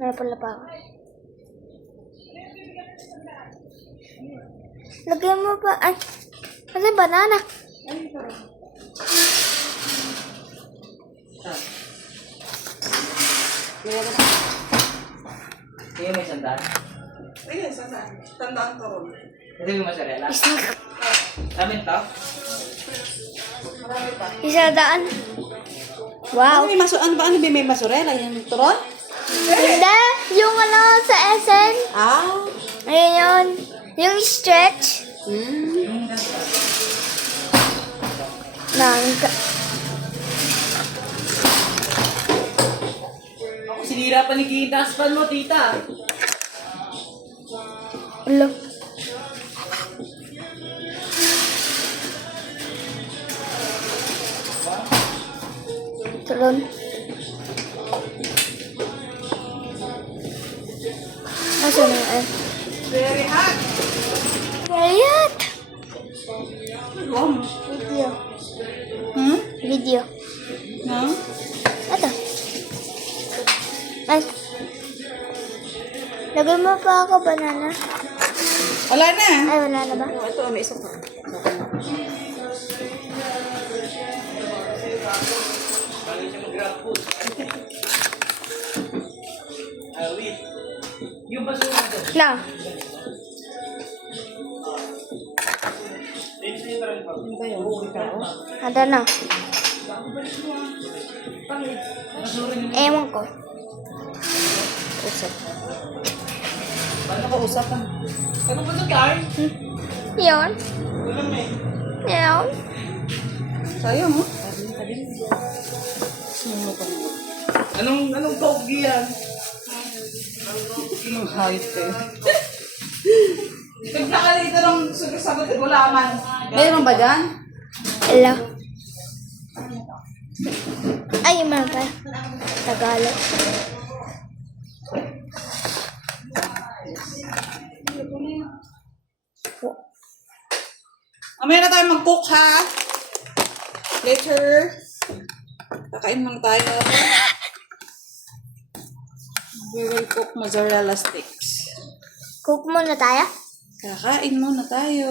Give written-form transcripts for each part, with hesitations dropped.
Meron pala pa ako. Lagyan mo pa. Ay, kasi banana. Kaya may sandaan. Ayun, sandaan. Tandaan to. Kasi may mozzarella. Isang, Amin to? Marami pa. isang daan. Wow. Ano ba may masurela? Yung turon? Hindi. Yung ano sa SN. Ah. Ayun yun. Yung stretch. Nangka. Sinira pa ni Kitas pan mo, tita. Ulo. Turon. Nasaan na yun? Very hot. Quiet. Warm. Video. Video. No? Ito. Ay. Lagyan mo pa ako banana. Wala na. Ay, wala na ba? Ito, may isa pa. Balik siya mag-grab food. Wait. Yung basura doon. Lang. Ano ba yun? Ada na. Ewan ko. Usap. Paano ka usap ah? Ano ba ito, Gar? Yun. Yun. Sayang mo? Anong tawag yan? Ang hayop kayo. Bigla ka dito ng sagot at gulaman. Mayroon ba dyan? Hello. Ay, yung mga Tagalog. Mamaya na tayo mag-cook ha. Later. Kakain lang tayo. We will cook mozzarella sticks. Cook muna tayo. Kakain muna tayo.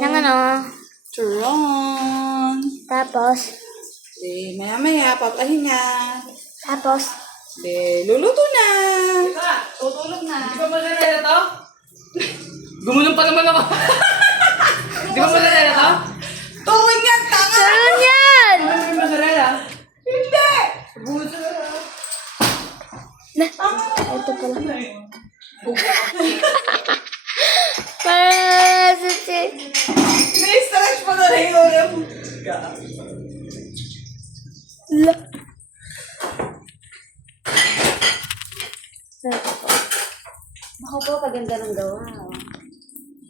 Nang ano. Turon. Tapos. De, maya-maya, papahinga. Tapos. De, luluto na. Tutulog na. Di ba mozzarella to? Gumunong pa naman ako. Di ba mozzarella to? Tuwing yan, tanga! Saan yan? Ano yung mozzarella? Hindi! Na. Ito pala. Para sa May stretch pa na rin ulam. La. Ako po, kaganda ng gawa.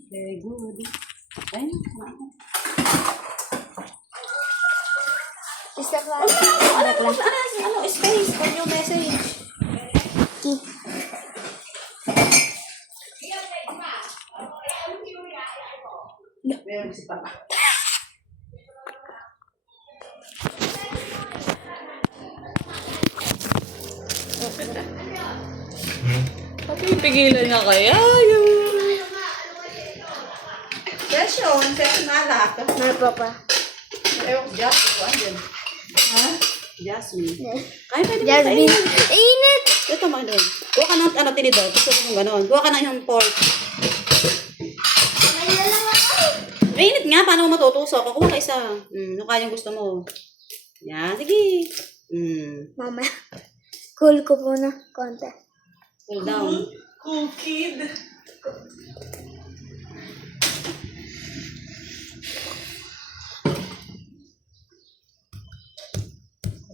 Very good. Ayun, Isa pa. ano, space on your message. Meron si Papa. Pipigilan nga kaya yun. Session na lahat. Meron pa. Ewan ko, Jasmine. Ha? Jasmine. Kaya pwede mo Jasmine. kainin. Init. Ito mo doon. Kuha ka ng ano tinidor. Gusto ko ng gano'n. Kuha ka ng yung pork. Mainit nga. Paano mo matutusok? Kuha ka isa. Ano kayang gusto mo? Yan. Sige. Mama. Cool ko muna. Konti. Cool down. Cool kid.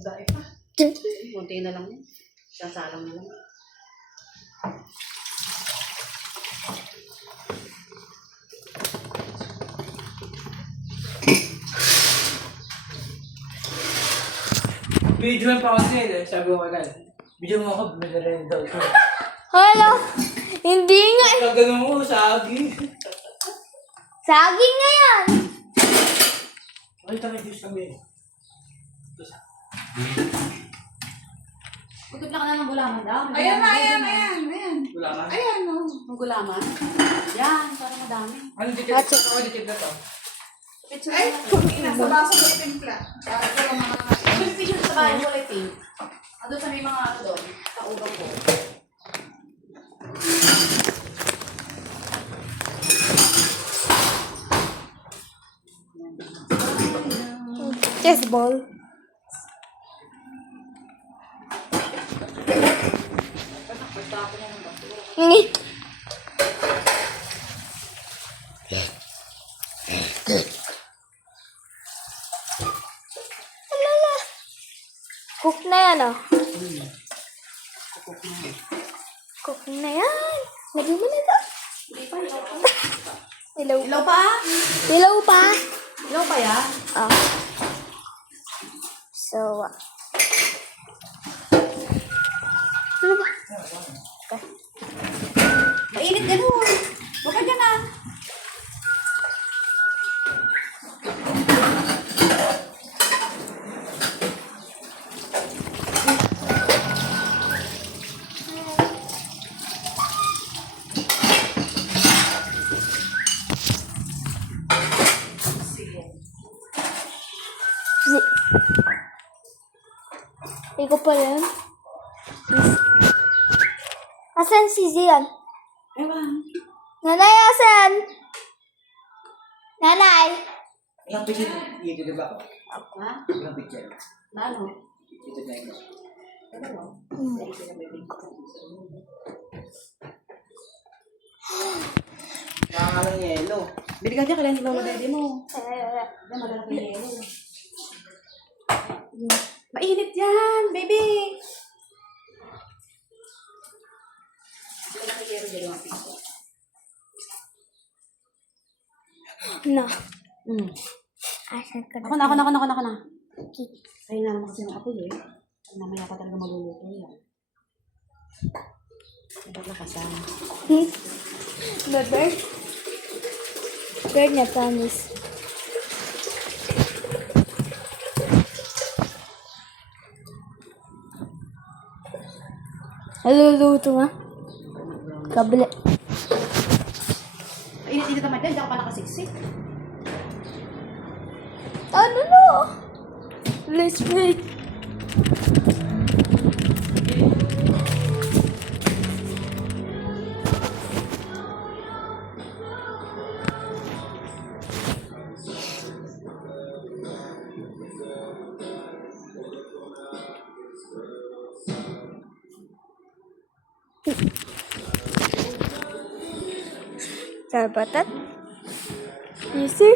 Dahil pa. Munti na lang yun. Sasalang na lang. Video pa ako sa'yo, sabi ko agad. Video mo ako, mozzarella daw ito. Hello. Hindi nga. Kagano mo, sagi. Saging nga yan. Ay, tayo juice kami. Magtipla ka na ng gulaman daw. Ayan. Wala na. Ayan, oh. Ng gulaman? Yan, para madami. Ano dikit? Ano dikit na to? Pizza Ay, kumina. Sa baso ko timpla. Para ko lang mga... Yung picture sa bahay ko, like pink. Doon sa may mga ano doon, sa ubang ko. Chess ball. Ngi. Alala. Cook na yan, oh. Cook na yan. Lagyan mo na ito. Hindi pa, ilaw pa. Ilaw. Ilaw pa? Ilaw pa. Ilaw pa yan? Oh. So, ano ba? Okay. Mainit ganun. Huwag ka dyan ah. Ikaw pa rin. Asan si Zian? Ewan. Nanay, asan? Nanay! Ilang picture dito, di ba? Ha? Ilang picture? Lalo. Dito na yun. Nangangalang yelo. Bili ka dyan, kailan yung lolo daddy mo. Yan, malalaki yung yelo. Mainit yan, baby. Malalaki yung yelo dyan, mga piso. No. Asan ka Ako na. Ay na naman kasi ng apoy eh. Mamaya ka talaga magluluto yan. Dapat lakasan. Bird? Bird niya, promise. Naluluto nga. Kabili. Init-init naman dyan, diyan ka pa nakasiksik. Ano no? Let's wait. Sahabat, you see?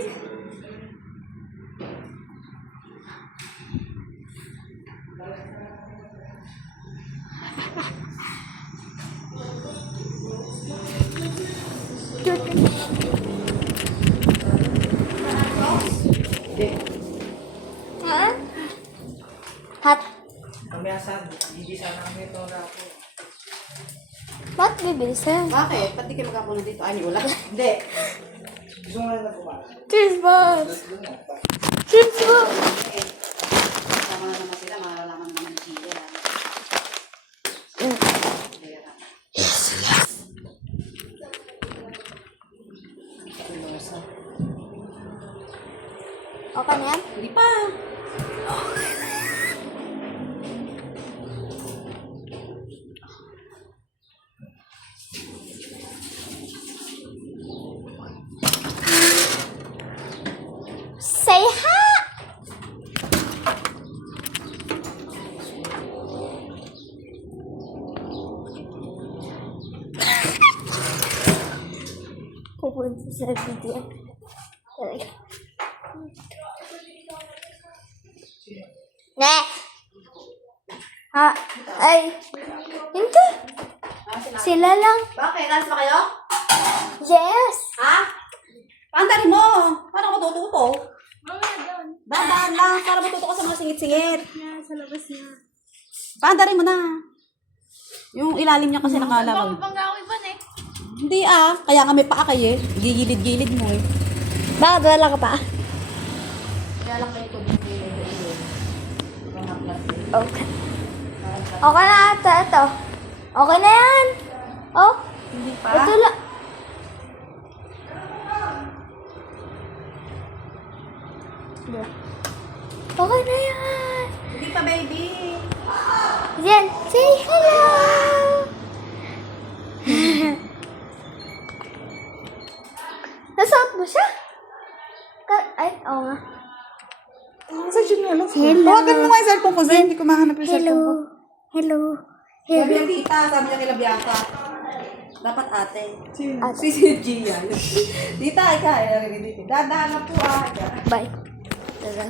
Hah? Hat. Kami asan, hindi sana kami ito na ako. Ba't bibilisan? Bakit? Ba't di kayo magkakunan dito? Ay, ulam. Hindi. Gusto mo lang na kumain. Cheers, boss! Cheers, boss! Sama na naman sila, malalaman naman ni Chile. Okay na yan? Hindi pa. Say hi! Pupunta sa video. Talaga. Ne! Ha? Ay! Hindi! Sila lang. Bakit? Alas ba kayo? Yes! Ha? Paandarin mo! Paano ka matututo? Dahan lang, para matuto ka sa mga singit-singit. Sa labas niya. Paandarin mo na. Yung ilalim niya kasi nakalawag. Bangga ako iba eh. Hindi kaya nga may paa kayo eh. Gigilid-gilid mo eh. Bakit wala ka pa? Kaya lang kayo ito gigilid. Okay. Okay na ata ito. Okay na yan. Oh, Hindi pa. ito lang. Okay na yan. Hindi pa, baby. Yan, say hello. Nasuot mo siya? Ay, oo nga. Sa chinelas ko. Hello. Tawagan mo nga yung cellphone ko, Zay. Hindi ko mahanap yung Hello. cellphone ko. Hello. Sabi Hello. niya, tita. Sabi niya kay Bianca. Dapat ate. Sino? Si Gia. Tita, ikaw. Dadaan na po. Bye. Tara.